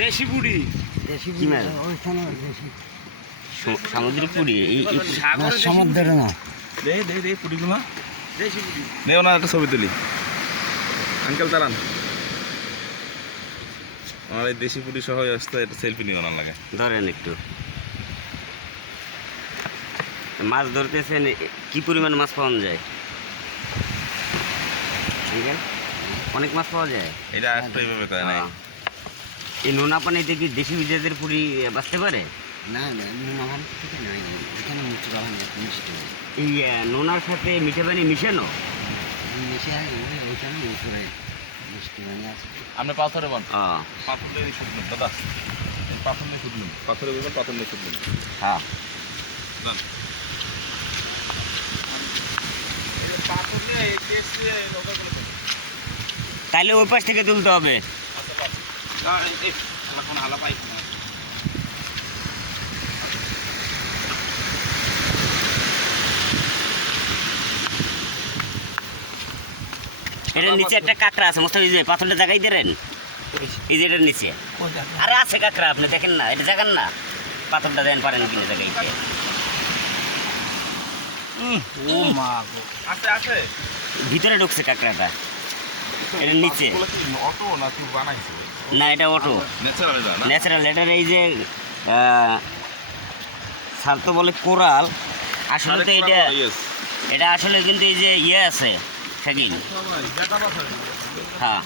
দেশি পুরি কি মাছ? সামুদ্রিক পুরি সমুদ্রের না দে পুরিগুলো দেশি পুরি নে ওনার একটা ছবি তুলি আঙ্কেল দাঁড়ান আমার এই দেশি পুরি সহ আসতে একটা সেলফি নিয়ে ওনার লাগে ধরেন একটু মাছ ধরতেছেন কি পরিমাণ মাছ পাওয়া যায় অনেক মাছ পাওয়া যায় এটা একটা এইভাবে করে নাই এই নোনা পানিতে কি দেশি বিদেশের পুরি বাঁচতে পারে না নোনাভান থেকে নয় এখানে মিষ্টি বাগান মিষ্টি এই নোনার সাথে মিঠে পানি মিশানো মিশে ওইখানে উপরে মিষ্টি বানি আছে আপনি পাথরে বান ও পাথর দিয়ে শুকনো দাদা পাথর নিয়ে শুকনো পাথরে বলবেন পাথর নিয়ে শুকনো হ্যাঁ দান পাথর নিয়ে এসে নৌকা করে তাইলে ওই পাশ থেকে তুলতে হবে না এই এখন আলা পাই এটার নিচে একটা কাঁকড়া আছে মোস্তাফি যে পাথরটা জাগাই দেন এই যে এটার নিচে আরে আছে কাঁকড়া আপনি দেখেন না এটা জাগান না পাথরটা দেন পারেন কিনা জাগাইতে ও মা গো আছে আছে ভিতরে ঢুকছে কাঁকড়াটা এটার নিচে অটো না তুই বানাইছিস না এটা অটো ন্যাচারাল না ন্যাচারাল এটার এই যে স্যার তো বলে কোরাল আসলে তো এটা আসলে কিন্তু এই যে ইয়ে আছে শাকিল হ্যাঁ